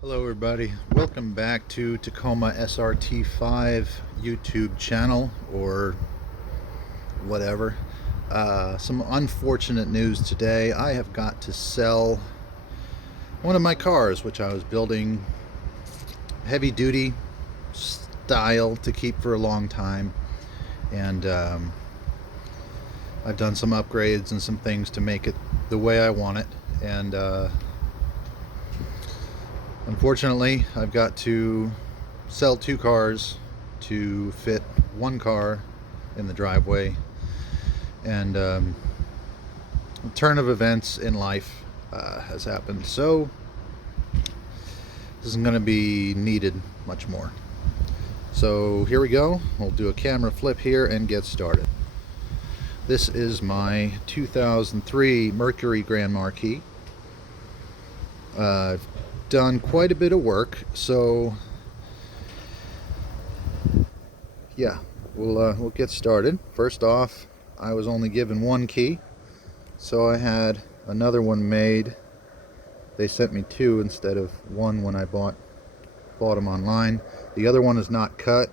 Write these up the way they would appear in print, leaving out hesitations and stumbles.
Hello everybody, welcome back to Tacoma SRT5 YouTube channel or whatever. Some unfortunate news today. I have got to sell one of my cars, which I was building heavy duty style to keep for a long time, and I've done some upgrades and some things to make it the way I want it, and unfortunately, I've got to sell two cars to fit one car in the driveway, and a turn of events in life has happened, so this isn't going to be needed much more. So here we go. We'll do a camera flip here and get started. This is my 2003 Mercury Grand Marquis. I've done quite a bit of work, so yeah, we'll get started. First off, I was only given one key, so I had another one made. They sent me two instead of one when I bought them online. The other one is not cut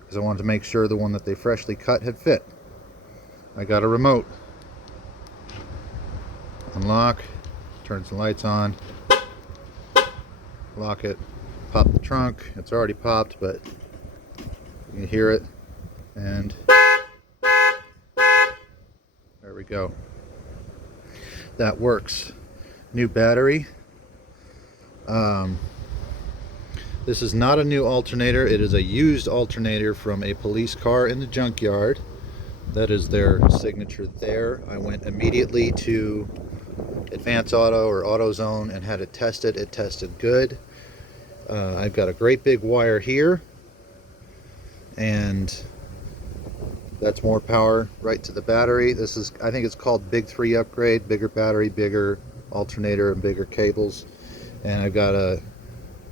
because I wanted to make sure the one that they freshly cut had fit. I got a remote. Unlock, turns the lights on. Lock it, pop the trunk. It's already popped, but you can hear it, and there we go. That works. New battery. This is not a new alternator. It is a used alternator from a police car in the junkyard. That is their signature there. I went immediately to Advance Auto or AutoZone and had it tested. It tested good. I've got a great big wire here, and that's more power right to the battery. This is, I think it's called Big 3 upgrade. Bigger battery, bigger alternator, and bigger cables. And I've got a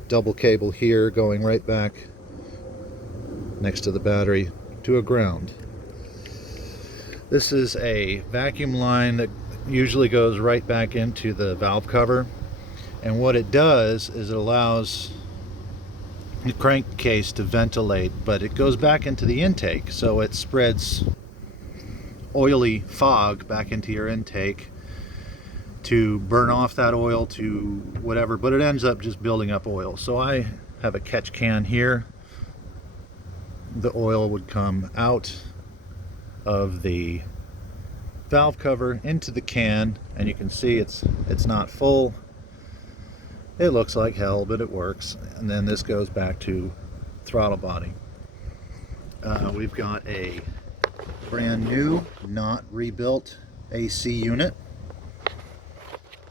double cable here going right back next to the battery to a ground. This is a vacuum line that usually goes right back into the valve cover, and what it does is it allows the crankcase to ventilate, but it goes back into the intake, so it spreads oily fog back into your intake to burn off that oil to whatever, but it ends up just building up oil. So I have a catch can here. The oil would come out of the valve cover into the can, and you can see it's not full. It looks like hell, but it works. And then this goes back to throttle body. We've got a brand new, not rebuilt AC unit.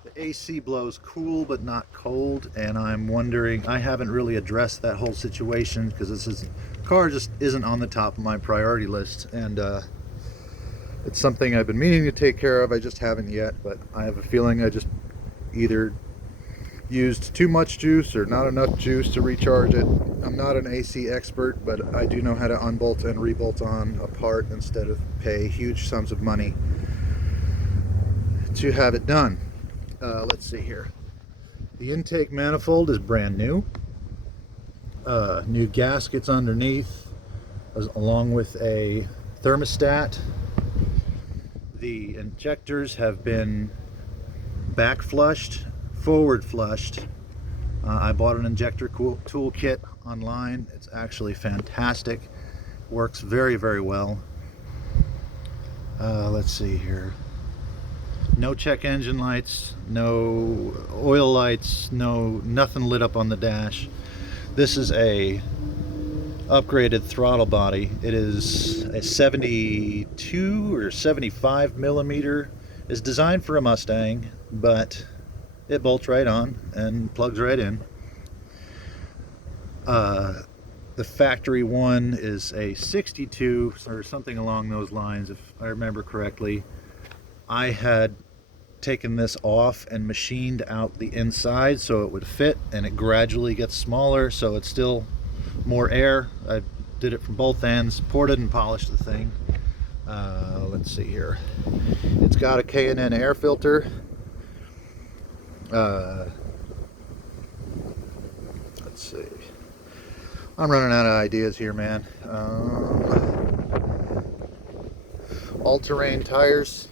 The AC blows cool but not cold, and I'm wondering, I haven't really addressed that whole situation because this car just isn't on the top of my priority list, and it's something I've been meaning to take care of. I just haven't yet, but I have a feeling I just either used too much juice or not enough juice to recharge it. I'm not an AC expert, but I do know how to unbolt and rebolt on a part instead of pay huge sums of money to have it done. Let's see here. The intake manifold is brand new. New gaskets underneath, along with a thermostat. The injectors have been back flushed, forward flushed. I bought an injector tool kit online. It's actually fantastic. Works very, very well. Let's see here. No check engine lights, no oil lights, nothing lit up on the dash. This is a upgraded throttle body. It is a 72 or 75 millimeter. It's designed for a Mustang, but it bolts right on and plugs right in. The factory one is a 62 or something along those lines, if I remember correctly. I had taken this off and machined out the inside so it would fit, and it gradually gets smaller, so it's still more air. I did it from both ends, ported and polished the thing. Let's see here. It's got a K&N air filter. see. I'm running out of ideas here, man. All-terrain tires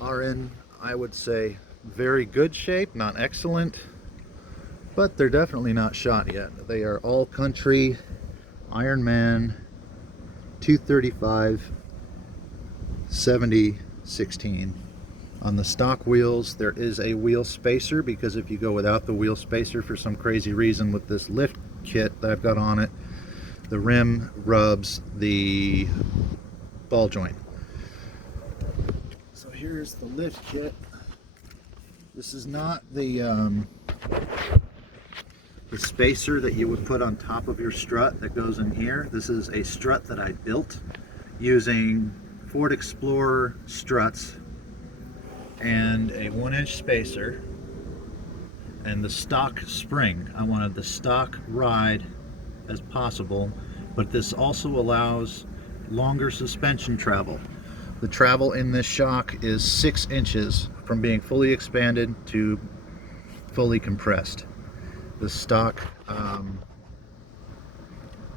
are in, I would say, very good shape, not excellent, but they're definitely not shot yet. They are all country Ironman 235 70/16. On the stock wheels, there is a wheel spacer, because if you go without the wheel spacer for some crazy reason with this lift kit that I've got on it, the rim rubs the ball joint. So here's the lift kit. This is not the spacer that you would put on top of your strut that goes in here. This is a strut that I built using Ford Explorer struts and a 1-inch spacer and the stock spring. I wanted the stock ride as possible, but this also allows longer suspension travel. The travel in this shock is 6 inches from being fully expanded to fully compressed. The stock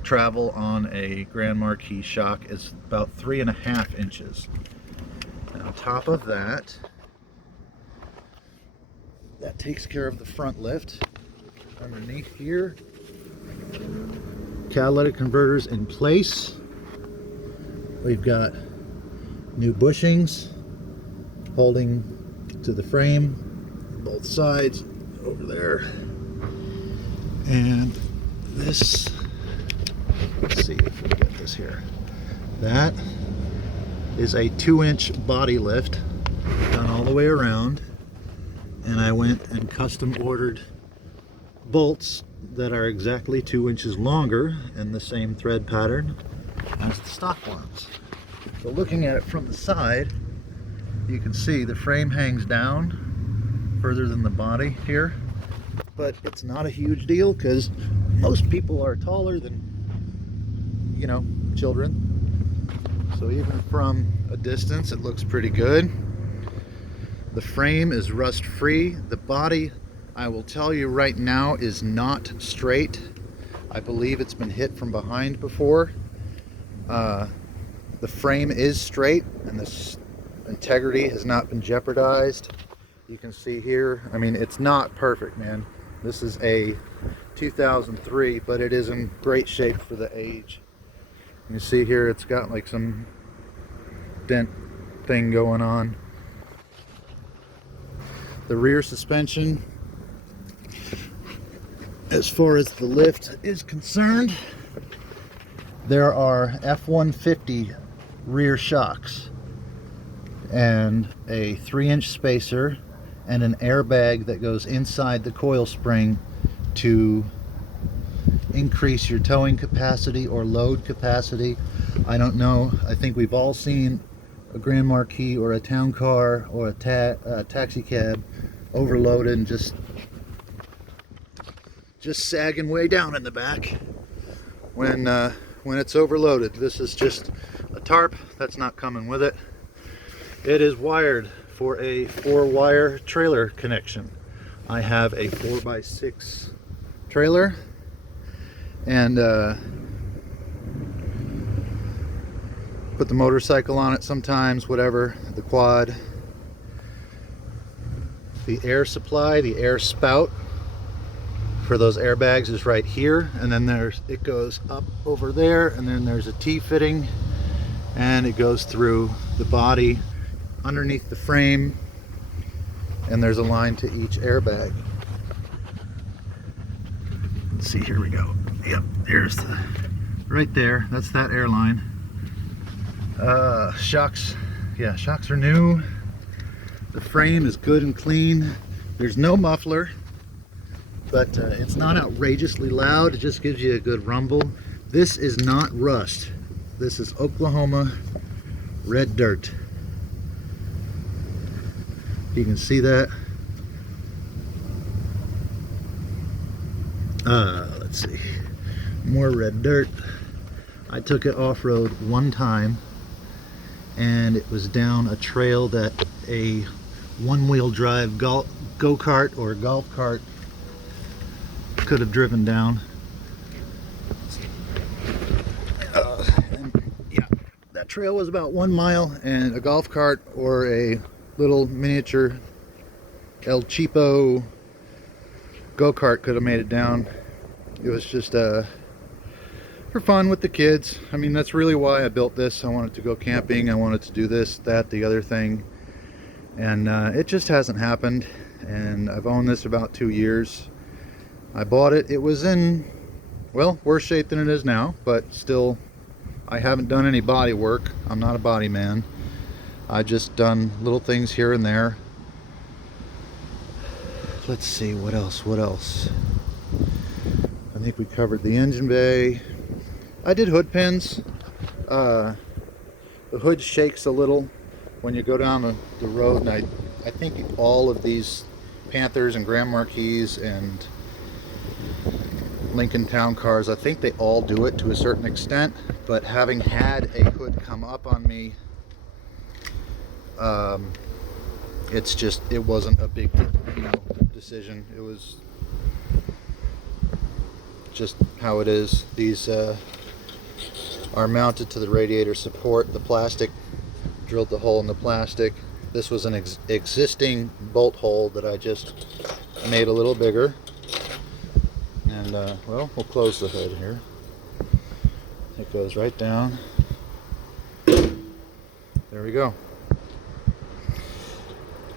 travel on a Grand Marquis shock is about 3.5 inches. And on top of that, that takes care of the front lift. Underneath here, catalytic converters in place. We've got new bushings holding to the frame, both sides over there. And this, let's see if we can get this here. That is a 2-inch body lift done all the way around. And I went and custom ordered bolts that are exactly 2 inches longer and the same thread pattern as the stock ones. So looking at it from the side, you can see the frame hangs down further than the body here, but it's not a huge deal because most people are taller than, you know, children. So even from a distance, it looks pretty good. The frame is rust free. The body, I will tell you right now, is not straight. I believe it's been hit from behind before. The frame is straight and the integrity has not been jeopardized. You can see here, I mean, it's not perfect, man. This is a 2003, but it is in great shape for the age. You see here, it's got like some dent thing going on. The rear suspension, as far as the lift is concerned, there are F-150 rear shocks and a 3-inch spacer and an airbag that goes inside the coil spring to increase your towing capacity or load capacity. I don't know. I think we've all seen a Grand Marquis or a town car or a taxi cab overloaded and just sagging way down in the back when it's overloaded. This is just a tarp that's not coming with it. It is wired for a 4-wire trailer connection. I have a 4x6 trailer and put the motorcycle on it sometimes, whatever, the quad. The air supply, the air spout for those airbags is right here, and then it goes up over there, and then there's a T-fitting, and it goes through the body underneath the frame, and there's a line to each airbag. Let's see, here we go. Yep, there's the, right there, that's that airline. Shocks, yeah, shocks are new. The frame is good and clean. There's no muffler, but it's not outrageously loud. It just gives you a good rumble. This is not rust. This is Oklahoma red dirt. You can see that. Let's see. More red dirt. I took it off-road one time, and it was down a trail that a one-wheel drive go-kart or golf cart could have driven down. trail was about 1 mile, and a golf cart or a little miniature El Cheapo go-kart could have made it down. It was just for fun with the kids. I mean, that's really why I built this. I wanted to go camping. I wanted to do this, that, the other thing. And it just hasn't happened. And I've owned this about 2 years. I bought it. It was in, well, worse shape than it is now. But still, I haven't done any body work. I'm not a body man. I just done little things here and there. Let's see, what else? I think we covered the engine bay. I did hood pins. The hood shakes a little when you go down the road, and I think all of these Panthers and Grand Marquis and Lincoln Town cars, I think they all do it to a certain extent, but having had a hood come up on me, it wasn't a big, decision. It was just how it is. These are mounted to the radiator support. The plastic, drilled the hole in the plastic. This was an existing bolt hole that I just made a little bigger. And well, we'll close the hood here. It goes right down. There we go.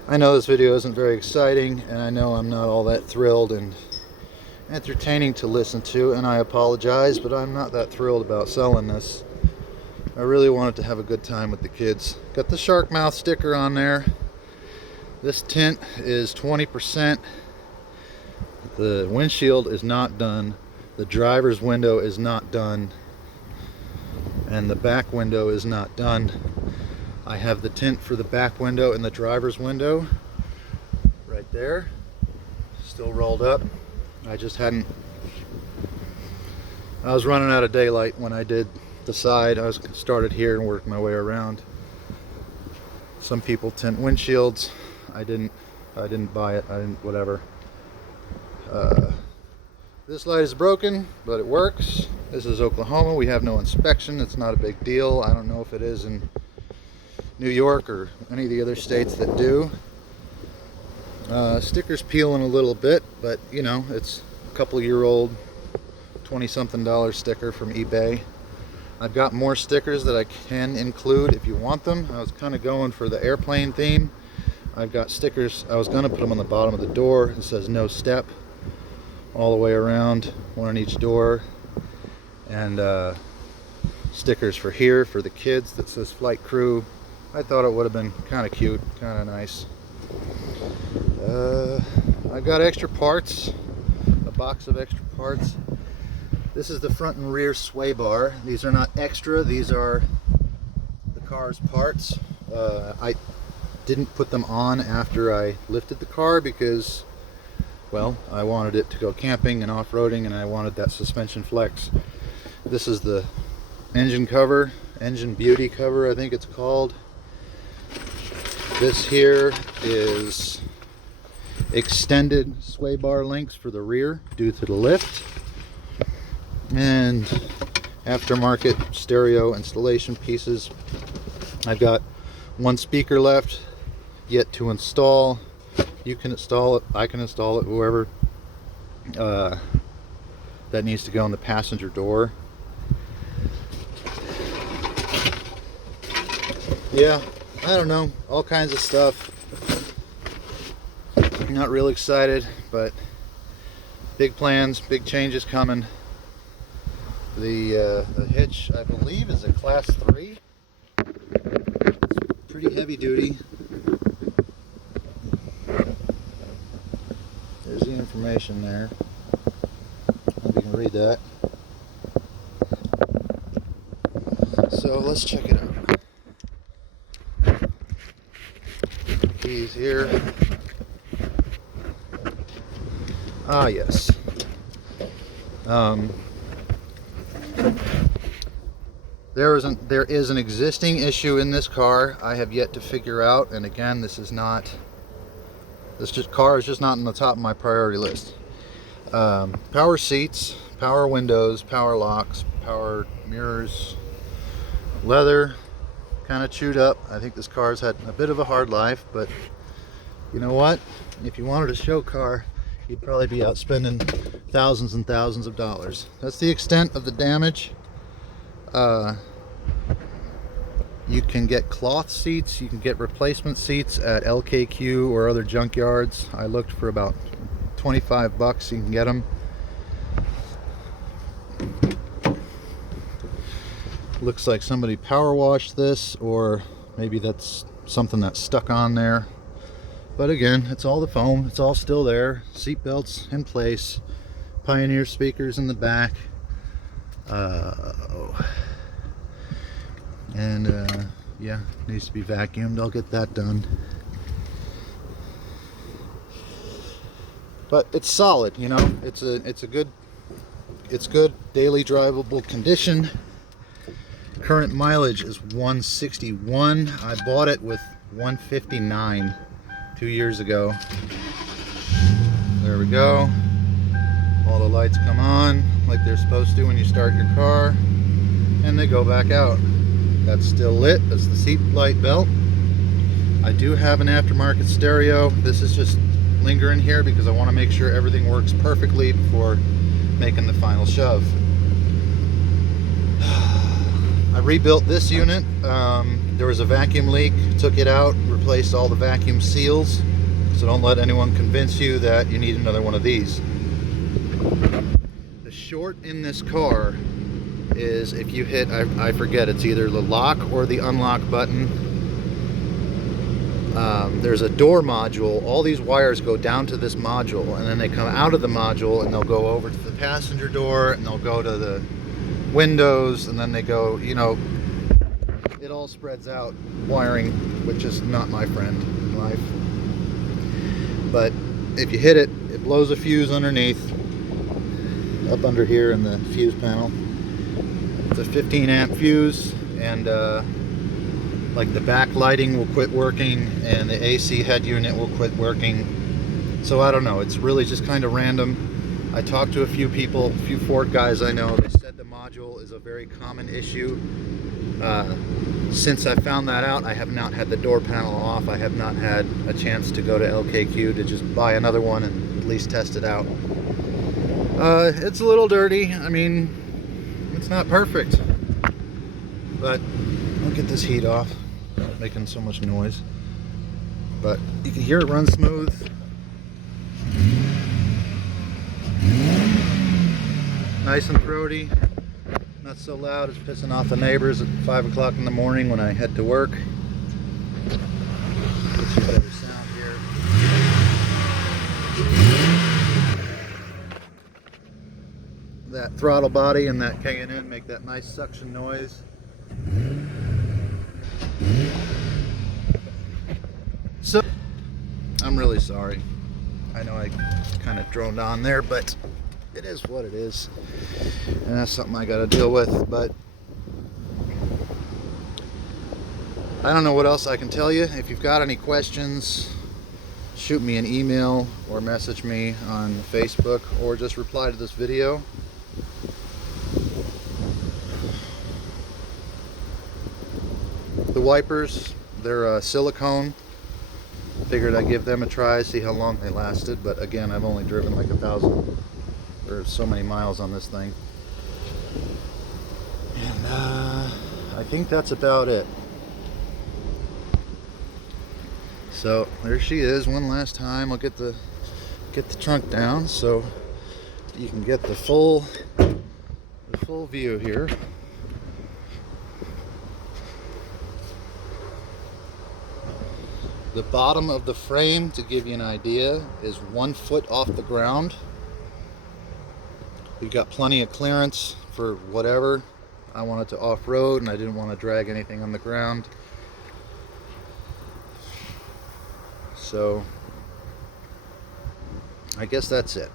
I know this video isn't very exciting, and I know I'm not all that thrilled and entertaining to listen to, and I apologize, but I'm not that thrilled about selling this. I really wanted to have a good time with the kids. Got the shark mouth sticker on there. This tint is 20%. The windshield is not done. The driver's window is not done. And the back window is not done. I have the tint for the back window and the driver's window right there, still rolled up. I was running out of daylight when I did the side. I started here and worked my way around. Some people tint windshields. I didn't buy it. Whatever. This light is broken, but it works. This is Oklahoma. We have no inspection. It's not a big deal. I don't know if it is in New York or any of the other states that do. Sticker's peeling a little bit, but it's a couple-year-old $20-something sticker from eBay. I've got more stickers that I can include if you want them. I was kind of going for the airplane theme. I've got stickers. I was going to put them on the bottom of the door. It says no step all the way around, one on each door, and stickers for here for the kids that says flight crew. I thought it would have been kind of cute, kind of nice. I've got extra parts, a box of extra parts. This is the front and rear sway bar. These are not extra, these are the car's parts. I didn't put them on after I lifted the car because, well, I wanted it to go camping and off-roading, and I wanted that suspension flex. This is the engine cover, engine beauty cover, I think it's called. This here is extended sway bar links for the rear due to the lift, and aftermarket stereo installation pieces. I've got one speaker left yet to install. You can install it, I can install it, whoever. That needs to go in the passenger door. Yeah, I don't know, all kinds of stuff. I'm not real excited, but big plans, big changes coming. The hitch, I believe, is a class 3. It's pretty heavy duty. There's the information there. Hope you can read that. So let's check it out. Keys here. Ah, yes. There is an existing issue in this car I have yet to figure out, and again, this car is just not on the top of my priority list. Power seats, power windows, power locks, power mirrors, leather, kind of chewed up. I think this car's had a bit of a hard life, but you know what? If you wanted a show car, you'd probably be out spending thousands and thousands of dollars. That's the extent of the damage. You can get cloth seats, you can get replacement seats at LKQ or other junkyards. I looked for about 25 bucks, you can get them. Looks like somebody power washed this, or maybe that's something that's stuck on there. But again, it's all the foam, it's all still there. Seat belts in place, Pioneer speakers in the back. Yeah, needs to be vacuumed. I'll get that done. But it's solid, you know. It's good daily drivable condition. Current mileage is 161. I bought it with 159 2 years ago. There we go. All the lights come on like they're supposed to when you start your car, and they go back out. That's still lit. That's the seat light belt. I do have an aftermarket stereo. This is just lingering here because I want to make sure everything works perfectly before making the final shove. I rebuilt this unit. There was a vacuum leak, took it out, replaced all the vacuum seals. So don't let anyone convince you that you need another one of these. The short in this car is if you hit, I forget, it's either the lock or the unlock button. There's a door module. All these wires go down to this module, and then they come out of the module and they'll go over to the passenger door, and they'll go to the windows, and then they go, you know, it all spreads out. Wiring, which is not my friend in life. But if you hit it, it blows a fuse underneath, up under here in the fuse panel. It's a 15 amp fuse, and like the back lighting will quit working and the AC head unit will quit working. So I don't know, it's really just kind of random. I talked to a few people, a few Ford guys I know. They said the module is a very common issue. Since I found that out, I have not had the door panel off. I have not had a chance to go to LKQ to just buy another one and at least test it out. It's a little dirty. I mean, it's not perfect, but I'll get this heat off. It's making so much noise, but you can hear it run smooth. Nice and throaty, not so loud it's pissing off the neighbors at 5 o'clock in the morning when I head to work. Gets you better sound here. That throttle body and that K&N make that nice suction noise. So, I'm really sorry. I know I kind of droned on there, but it is what it is. And that's something I got to deal with, but I don't know what else I can tell you. If you've got any questions, shoot me an email or message me on Facebook, or just reply to this video. The wipers, they're silicone. Figured I'd give them a try, see how long they lasted, but again, I've only driven like 1,000 or so many miles on this thing. And I think that's about it. So there she is one last time. I'll get the trunk down so you can get the full view here. The bottom of the frame, to give you an idea, is 1 foot off the ground. We've got plenty of clearance for whatever. I wanted to off-road and I didn't want to drag anything on the ground. So I guess that's it.